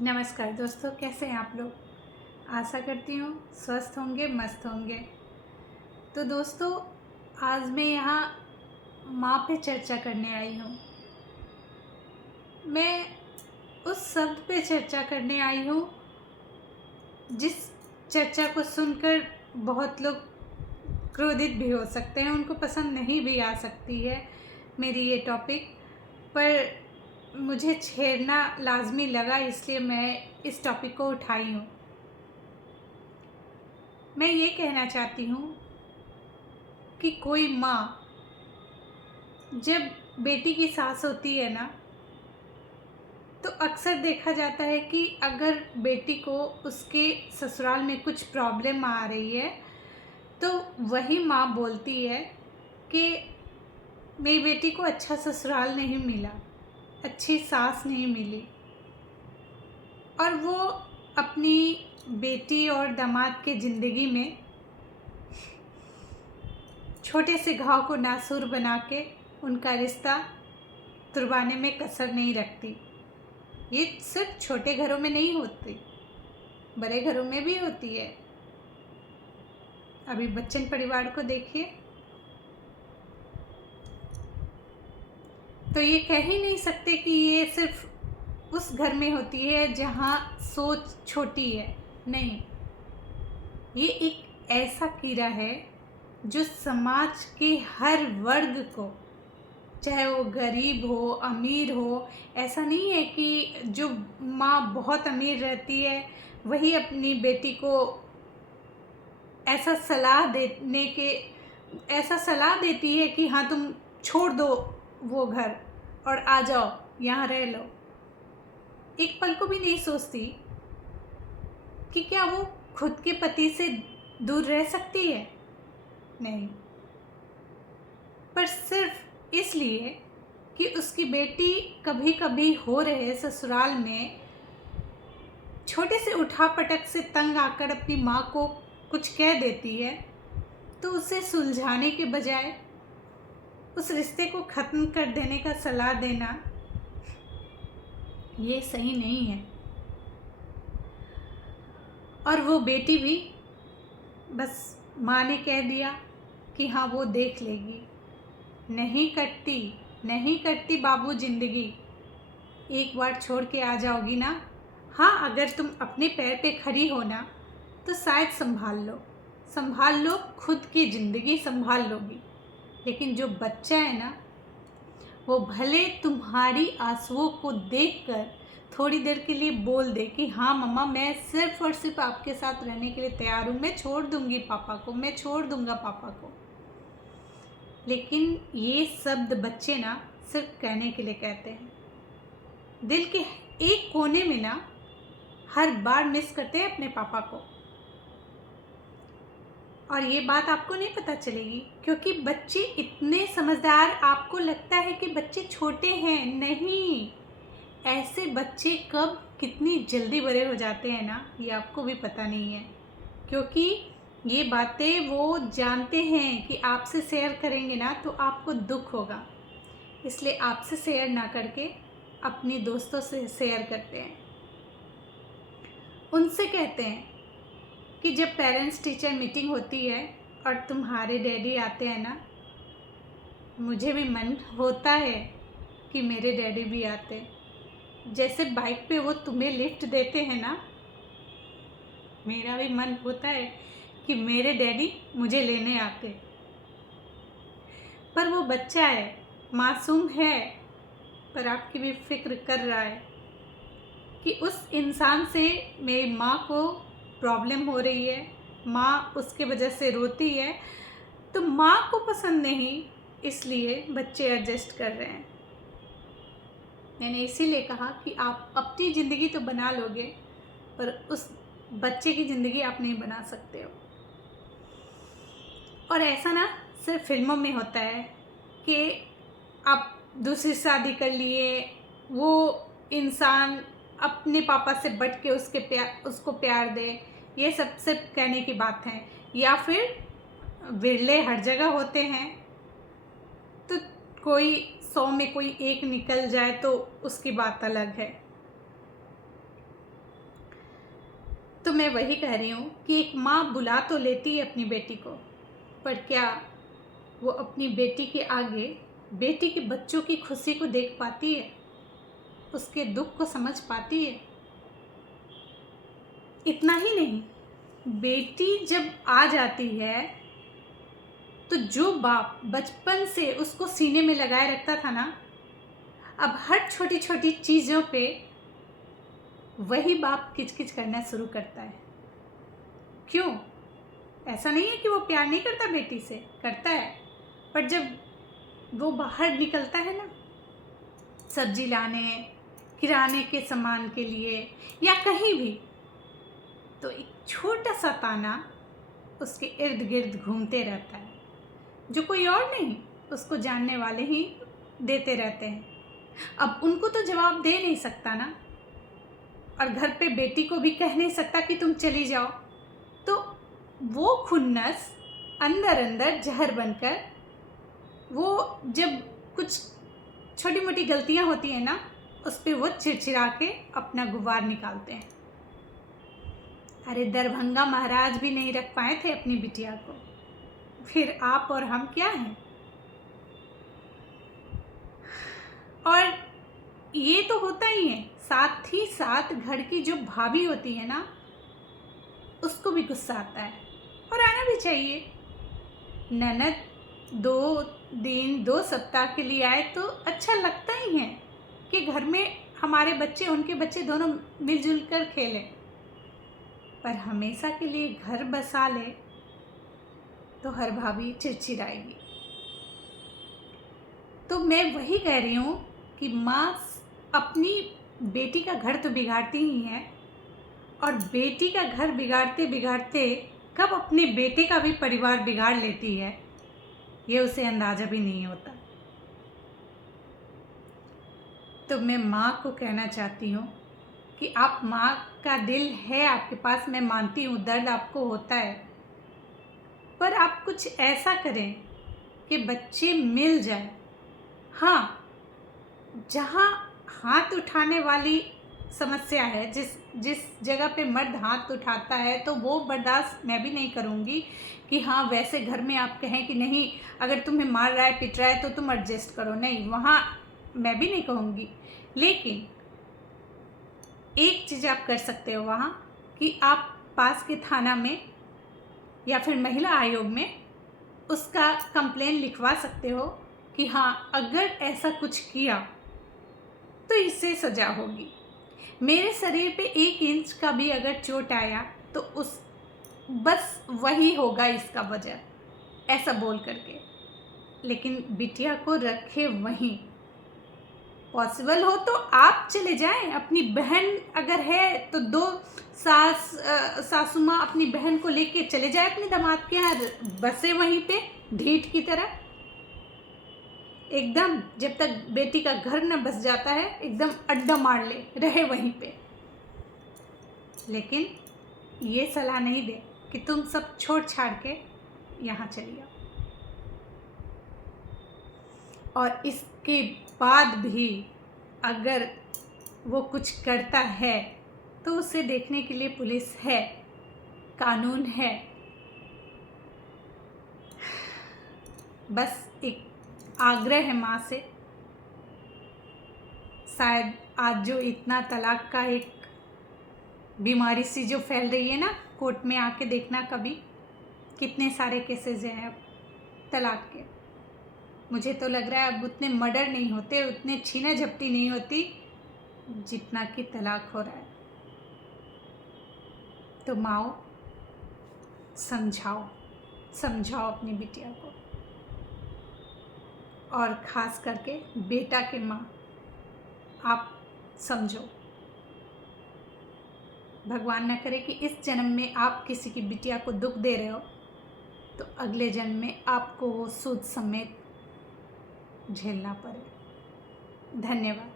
नमस्कार दोस्तों, कैसे हैं आप लोग। आशा करती हूँ स्वस्थ होंगे, मस्त होंगे। तो दोस्तों, आज मैं यहाँ माँ पे चर्चा करने आई हूँ। मैं उस शब्द पे चर्चा करने आई हूँ जिस चर्चा को सुनकर बहुत लोग क्रोधित भी हो सकते हैं, उनको पसंद नहीं भी आ सकती है मेरी ये टॉपिक, पर मुझे छेड़ना लाजमी लगा, इसलिए मैं इस टॉपिक को उठाई हूँ। मैं ये कहना चाहती हूँ कि कोई माँ जब बेटी की सास होती है ना, तो अक्सर देखा जाता है कि अगर बेटी को उसके ससुराल में कुछ प्रॉब्लम आ रही है तो वही माँ बोलती है कि मेरी बेटी को अच्छा ससुराल नहीं मिला, अच्छी सास नहीं मिली, और वो अपनी बेटी और दामाद के ज़िंदगी में छोटे से घाव को नासूर बना के उनका रिश्ता तुड़वाने में कसर नहीं रखती। ये सिर्फ छोटे घरों में नहीं होती, बड़े घरों में भी होती है। अभी बच्चन परिवार को देखिए, तो ये कह ही नहीं सकते कि ये सिर्फ उस घर में होती है जहाँ सोच छोटी है। नहीं, ये एक ऐसा कीड़ा है जो समाज के हर वर्ग को, चाहे वो गरीब हो, अमीर हो, ऐसा नहीं है कि जो माँ बहुत अमीर रहती है वही अपनी बेटी को ऐसा सलाह देती है कि हाँ तुम छोड़ दो वो घर और आ जाओ, यहाँ रह लो। एक पल को भी नहीं सोचती कि क्या वो खुद के पति से दूर रह सकती है। नहीं, पर सिर्फ इसलिए कि उसकी बेटी कभी कभी हो रहे ससुराल में छोटे से उठापटक से तंग आकर अपनी माँ को कुछ कह देती है, तो उसे सुलझाने के बजाय उस रिश्ते को ख़त्म कर देने का सलाह देना ये सही नहीं है। और वो बेटी भी बस माँ ने कह दिया कि हाँ वो देख लेगी, नहीं कटती बाबू ज़िंदगी, एक बार छोड़ के आ जाओगी ना। हाँ, अगर तुम अपने पैर पे खड़ी हो ना तो शायद संभाल लो, खुद की ज़िंदगी संभाल लोगी। लेकिन जो बच्चा है ना, वो भले तुम्हारी आंसुओं को देखकर थोड़ी देर के लिए बोल दे कि हाँ मम्मा, मैं सिर्फ और सिर्फ आपके साथ रहने के लिए तैयार हूँ, मैं छोड़ दूँगी पापा को, मैं छोड़ दूँगा पापा को। लेकिन ये शब्द बच्चे ना सिर्फ कहने के लिए कहते हैं, दिल के एक कोने में ना हर बार मिस करते हैं अपने पापा को। और ये बात आपको नहीं पता चलेगी क्योंकि बच्चे इतने समझदार, आपको लगता है कि बच्चे छोटे हैं। नहीं, ऐसे बच्चे कब कितनी जल्दी बड़े हो जाते हैं ना, ये आपको भी पता नहीं है। क्योंकि ये बातें वो जानते हैं कि आपसे शेयर करेंगे ना तो आपको दुख होगा, इसलिए आपसे शेयर ना करके अपने दोस्तों से शेयर करते हैं। उनसे कहते हैं कि जब पेरेंट्स टीचर मीटिंग होती है और तुम्हारे डैडी आते हैं ना, मुझे भी मन होता है कि मेरे डैडी भी आते। जैसे बाइक पे वो तुम्हें लिफ्ट देते हैं ना, मेरा भी मन होता है कि मेरे डैडी मुझे लेने आते। पर वो बच्चा है, मासूम है, पर आपकी भी फिक्र कर रहा है कि उस इंसान से मेरी माँ को प्रॉब्लम हो रही है, माँ उसके वजह से रोती है, तो माँ को पसंद नहीं, इसलिए बच्चे एडजस्ट कर रहे हैं। मैंने इसीलिए कहा कि आप अपनी ज़िंदगी तो बना लोगे, पर उस बच्चे की ज़िंदगी आप नहीं बना सकते हो। और ऐसा ना सिर्फ फिल्मों में होता है कि आप दूसरी शादी कर लिए, वो इंसान अपने पापा से बढ़ के उसको प्यार दे, ये सब सिर्फ कहने की बात है। या फिर विरले हर जगह होते हैं, तो कोई 100 में कोई एक निकल जाए तो उसकी बात अलग है। तो मैं वही कह रही हूँ कि एक माँ बुला तो लेती है अपनी बेटी को, पर क्या वो अपनी बेटी के आगे बेटी के बच्चों की खुशी को देख पाती है, उसके दुख को समझ पाती है? इतना ही नहीं, बेटी जब आ जाती है तो जो बाप बचपन से उसको सीने में लगाए रखता था ना, अब हर छोटी छोटी चीज़ों पे वही बाप किचकिच करना शुरू करता है। क्यों? ऐसा नहीं है कि वो प्यार नहीं करता बेटी से, करता है, पर जब वो बाहर निकलता है ना, सब्जी लाने, किराने के सामान के लिए या कहीं भी, तो एक छोटा सा ताना उसके इर्द गिर्द घूमते रहता है, जो कोई और नहीं, उसको जानने वाले ही देते रहते हैं। अब उनको तो जवाब दे नहीं सकता ना, और घर पे बेटी को भी कह नहीं सकता कि तुम चली जाओ, तो वो खुन्नस अंदर अंदर जहर बनकर, वो जब कुछ छोटी मोटी गलतियां होती हैं ना, उस पर वो चिड़चिड़ा के अपना गुबार निकालते हैं। अरे दरभंगा महाराज भी नहीं रख पाए थे अपनी बिटिया को, फिर आप और हम क्या हैं? और ये तो होता ही है, साथ ही साथ घर की जो भाभी होती है ना, उसको भी गुस्सा आता है, और आना भी चाहिए। ननद 2 दिन 2 सप्ताह के लिए आए तो अच्छा लगता ही है कि घर में हमारे बच्चे उनके बच्चे दोनों मिलजुल कर खेलें, पर हमेशा के लिए घर बसा ले तो हर भाभी चिड़चिड़ाएगी। तो मैं वही कह रही हूँ कि माँ अपनी बेटी का घर तो बिगाड़ती ही है, और बेटी का घर बिगाड़ते बिगाड़ते कब अपने बेटे का भी परिवार बिगाड़ लेती है, ये उसे अंदाज़ा भी नहीं होता। तो मैं माँ को कहना चाहती हूँ कि आप, माँ का दिल है आपके पास, मैं मानती हूँ दर्द आपको होता है, पर आप कुछ ऐसा करें कि बच्चे मिल जाए। हाँ, जहाँ हाथ उठाने वाली समस्या है, जिस जगह पे मर्द हाथ उठाता है, तो वो बर्दाश्त मैं भी नहीं करूँगी कि हाँ वैसे घर में आप कहें कि नहीं, अगर तुम्हें मार रहा है पिट रहा है तो तुम एडजस्ट करो, नहीं, वहाँ मैं भी नहीं कहूँगी। लेकिन एक चीज़ आप कर सकते हो वहाँ, कि आप पास के थाना में या फिर महिला आयोग में उसका कंप्लेन लिखवा सकते हो कि हाँ अगर ऐसा कुछ किया तो इससे सज़ा होगी। मेरे शरीर पे 1 इंच का भी अगर चोट आया तो बस वही होगा इसका वजह, ऐसा बोल करके। लेकिन बिटिया को रखे वहीं, पॉसिबल हो तो आप चले जाएं, अपनी बहन अगर है तो 2 सासू माँ अपनी बहन को लेके चले जाए अपने दामाद के यहाँ, बसे वहीं पे ढीठ की तरह, एकदम जब तक बेटी का घर न बस जाता है एकदम अड्डा मार ले, रहे वहीं पे। लेकिन ये सलाह नहीं दे कि तुम सब छोड़ छाड़ के यहाँ चली आओ। और इसके बाद भी अगर वो कुछ करता है तो उसे देखने के लिए पुलिस है, कानून है। बस एक आग्रह है माँ से, शायद आज जो इतना तलाक का एक बीमारी सी जो फैल रही है ना, कोर्ट में आके देखना कभी, कितने सारे केसेस हैं अब तलाक के। मुझे तो लग रहा है अब उतने मर्डर नहीं होते, उतने छीना झपटी नहीं होती जितना कि तलाक हो रहा है। तो माओ, समझाओ अपनी बिटिया को, और ख़ास करके बेटा के माँ आप समझो। भगवान न करे कि इस जन्म में आप किसी की बिटिया को दुख दे रहे हो तो अगले जन्म में आपको वो सूद समेत झेलना पड़े। धन्यवाद।